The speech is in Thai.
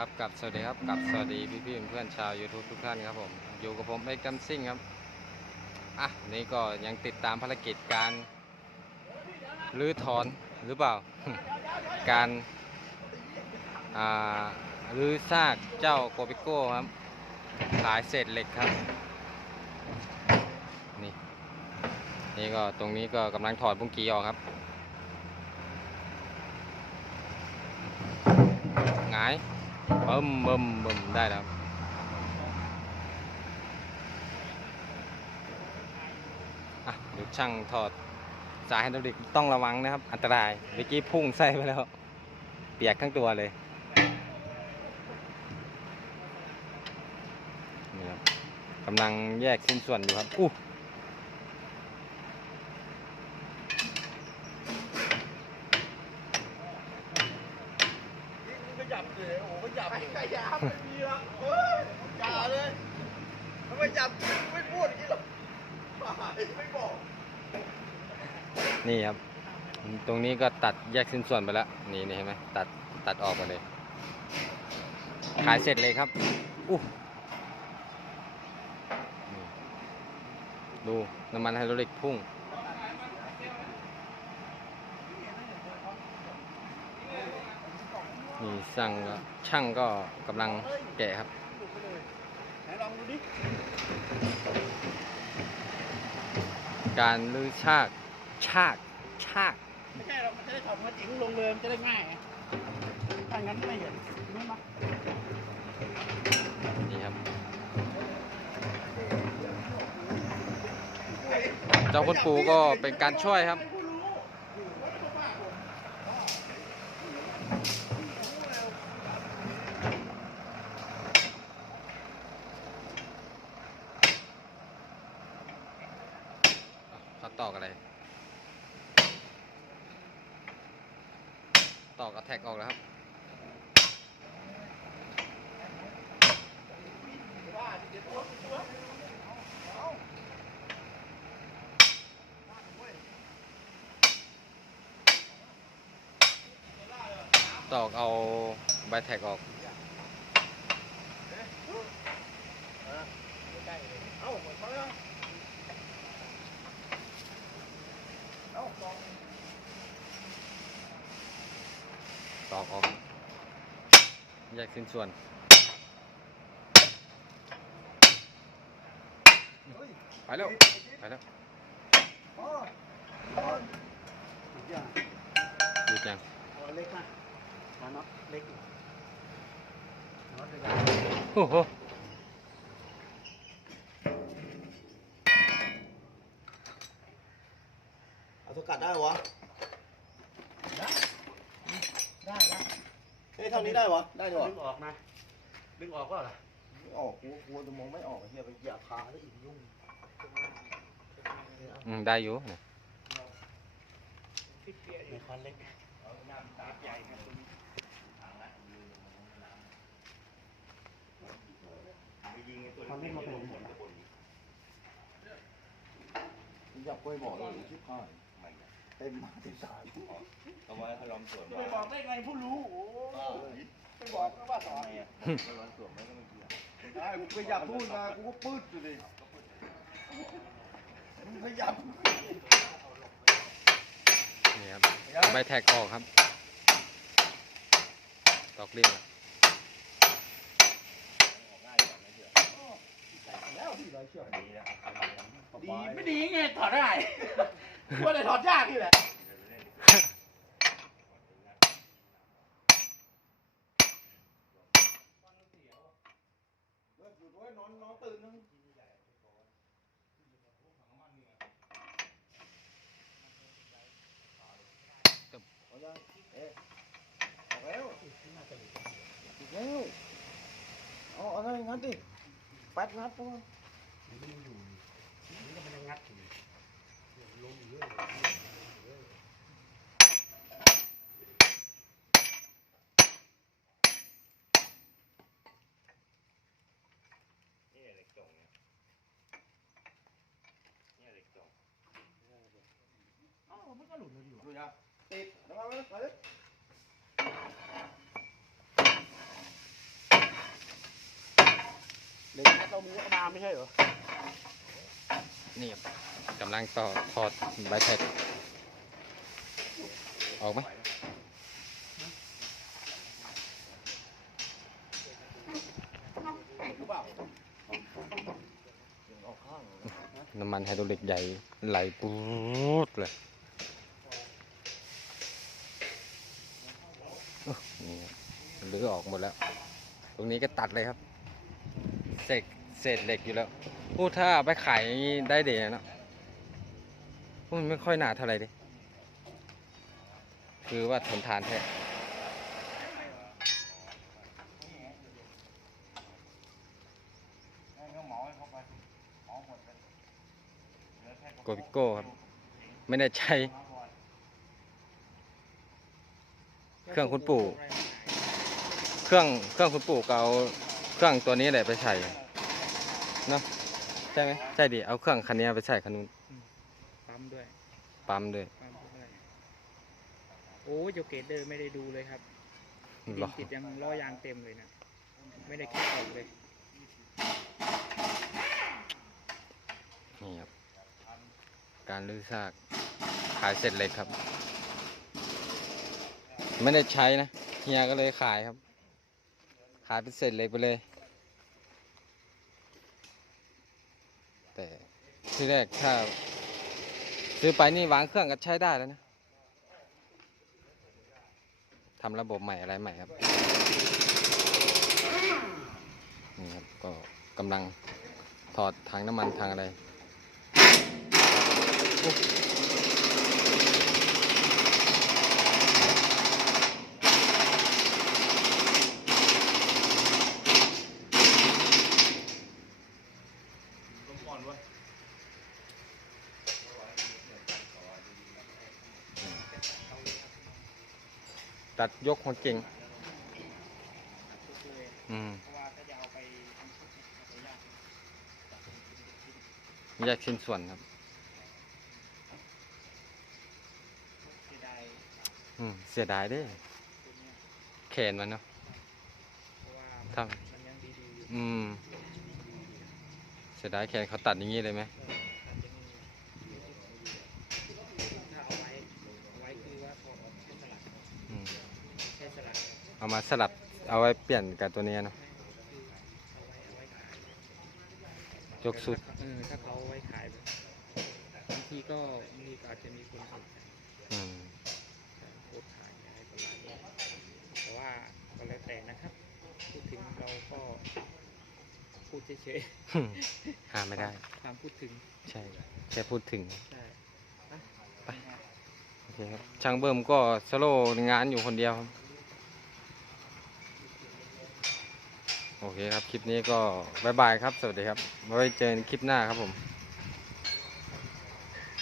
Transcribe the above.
ครับกับสวัสดีครับกับสวัสดีพี่พี่ๆเพื่อนๆชาว YouTube ทุกท่านครับผม อยู่กับผมเอกดัมซิ่งครับ อะ นี่ก็ยังติดตามภารกิจการรื้อถอนหรือเปล่า การอ่ารื้อซากเจ้าโกปิโก้ครับขายเศษเหล็กครับ นี่ นี่ก็ตรงนี้ก็กำลังถอดบุ้งกีออกครับหงาย บิ่มบิ่มบิ่มได้แล้วอะเดี๋ยวช่างถอดสายไฮดรอลิกต้องระวังนะครับ อันตรายเมื่อกี้พุ่งใส่ไปแล้ว เปียกทั้งตัวเลยนี่ครับกำลังแยกชิ้นส่วนอยู่ครับอู้ ยับเลยโอ้ขยับขยับไม่มีละเฮ้ยอย่าเลยทำไมจับไม่พูดอย่างนี้หรอกไม่บอก นี่ครับ ตรงนี้ก็ตัดแยกชิ้นส่วนไปแล้ว นี่นี่เห็นไหมตัดตัดออกไปเลยขายเสร็จเลยครับอู้นี่ดูน้ำมันไฮดรอลิกพุ่ง นี่สั่งก็ช่างก็กำลังแกะครับไหนลองดูดิ การลื้อชากชากชากไม่ใช่เรามันจะได้ถอดมาจิ๋งลงเลยมันจะได้ง่ายไงถ้างั้นไม่เห็นไม่มานี่ครับ เจ้าคุณปู่ก็เป็นการช่วยครับ ตอกอะไร ตอกกระแทกออกแล้วครับตอกเอาใบแท็กออกเอ้าหมดแล้วเอ้าสอง ตอกออก แยกสิ้นส่วนไปแล้วไปแล้วดยอดหยุดยังเล็กมากน็อตเล็กโอ้โห เอาส กัดได้วะ ได้ได้ได้เฮ้ยเท่านี้ได้วะ ได้ด้วยดึงออกนะ ดึงออกก็เหรอไม่ออกกูกลัวจะมองไม่ออกไอ้เฮียไปเหยียบขาแล้วอีกยุ่งอืมได้อยู่เนี่ยในคอนเล็กคอนเล็กมาเป็นหมดอยากกล้วยบอกเลยชิบหาย เต็มมาเต็มสายเอาไว้ให้ล้อมสวนไปบอกได้ไงผู้รู้โอ้ไปบอกก็ว่าสอนให้ล้อมสวนไม่ต้องเกี่ยวได้กูขยับพูดมากูก็ปืดอยู่ดิมึงขยับนี่ครับใบแท็กออกครับ ตอกเรียงอะแล้วที่ไรเชื่อดีนะดีไม่ดีไงถอดได้ ว่าแต่ถอดยากนี่แหละอยู่ด้วยนอนนอนตื่นนึงอายังเอ๊ะออกแล้วอีกแล้วเอาเอาอะไรงั้นดิแปดงัดตัวนี่เหล็กจงเนี่ยนี่มันก็หลุดอยู่ ดูนะติดแล้วมาเลยมาเลยเด็กนัดเรามีเข้ามาไม่ใช่เหรอ นี่ครับกำลังต่อถอดใบแพดออกไหมน้ำมันไฮดรอลิกใหญ่ไหลปูดเลยนี่หรือออกหมดแล้ว ตรงนี้ก็ตัดเลยครับเศษเศษเหล็กอยู่แล้ว พูดถ้าเอาไปขายได้เดนะเนะพวกมันไม่ค่อยหนาเท่าไหร่ดิคือว่าทนทานแท้โกบิโก้ครับ ไม่ได้ใช้เครื่องคุณปู่ เครื่องเครื่องคุณปู่ก็เอาเครื่องตัวนี้แหละไปใส่เนาะ ใช่ไหมใช่ดิเอาเครื่องคันนี้ไปใส่คันนู้นปั๊มด้วยปั๊มด้วยปั๊มด้วยโอ้ยโยเกตเดอร์ไม่ได้ดูเลยครับรอติดยังล้อยางเต็มเลยนะไม่ได้แค่ออกเลยนี่ครับการลื้อซากขายเสร็จเลยครับ ไม่ได้ใช้นะเฮียก็เลยขายครับ ขายเป็นเสร็จเหล็กไปเลย แต่ที่แรกถ้า ซื้อไปนี่วางเครื่องก็ใช้ได้แล้วนะทำระบบใหม่อะไรใหม่ครับนี่ครับก็กำลังถอดทางน้ำมันทางอะไร อ่อนวะตัดยกหัวเก่ง อืมเพราะว่าถ้าจะเอาไปทำชุดเนี่ยเอาไปยากแยกชิ้นส่วนครับเสียดายอืม เสียดายเด้ตัวเนี้ยแขนมันเนาะเพราะว่าครับมันยังดีๆอยู่อืมเสียดายแขนเขาตัดอย่างนี้เลยไหมเอออาจจะมีถ้าเอาไว้เอาไว้คือว่าพอใช้สลักอืมใช้สลักเอามาสลับเอาไว้เปลี่ยนกับตัวนี้เนาะคือเอาไว้เอาไว้ขายยกสุดเออถ้าเขาเอาไว้ขายแบบบางทีก็มีก็อาจจะมีคนสนใจอืมโพสต์ขายอะไรประมาณนี้แต่ว่าก็แล้วแต่นะครับพูดถึงเราก็ พูดเฉยห้ามไม่ได้ๆความพูดถึง ใช่แค่พูดถึงใช่ไปโอเคครับช่างเบิ่มก็สโลว์งานอยู่คนเดียวครับโอเคครับ คลิปนี้ก็บายบายครับ สวัสดีครับไว้เจอกันคลิปหน้าครับผม